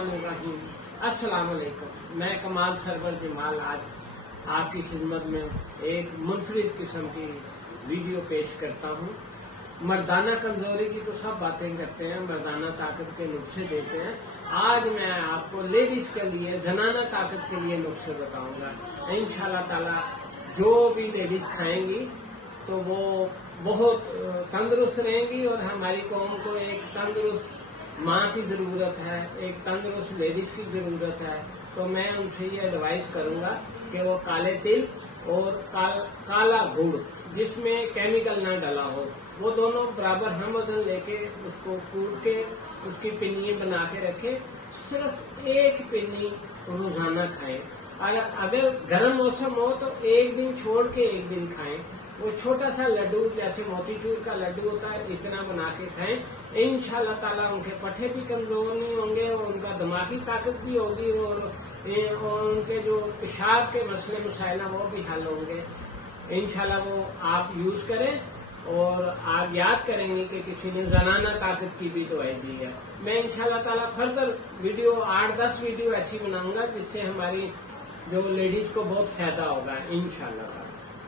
बिस्मिल्लाहिर्रहमानिर्रहीम। अस्सलाम वालेकुम। मैं कमाल सरवर जमाल आज आपकी खिदमत में एक मुनफरिद किस्म की वीडियो पेश करता हूँ। मर्दाना कमजोरी की तो सब बातें करते हैं, मर्दाना ताकत के नुस्खे देते हैं। आज मैं आपको लेडीज के लिए जनाना ताकत के लिए नुस्खे बताऊंगा। इंशाल्लाह ताला जो भी लेडीज खाएंगी तो वो बहुत तंदुरुस्त रहेंगी और हमारी कौम को एक तंदुरुस्त माँ की जरूरत है, एक तंदुरुस्त लेडीज की जरूरत है। तो मैं उनसे ये एडवाइस करूंगा कि वो काले तिल और काला गुड़ जिसमें केमिकल ना डला हो, वो दोनों बराबर हम वजन लेके उसको कूट के उसकी पिन्नी बना के रखें। सिर्फ एक पिन्नी रोजाना खाएं। अगर गर्म मौसम हो तो एक दिन छोड़ के एक दिन खाएं। वो छोटा सा लड्डू जैसे मोतीचूर का लड्डू होता है, इतना बना के खाएं। इंशाल्लाह ताला उनके पट्टे भी कमजोर नहीं होंगे और उनका दिमागी ताकत भी होगी और उनके जो पेशाब के मसले मसाइल वो भी हल होंगे। इंशाल्लाह वो आप यूज करें और आप याद करेंगे कि किसी ने जनाना ताकत की भी दवाई दी है। मैं इंशाल्लाह ताला फर्दर वीडियो 8-10 वीडियो ऐसी बनाऊंगा जिससे हमारी जो लेडीज को बहुत फायदा होगा इंशाल्लाह ताला।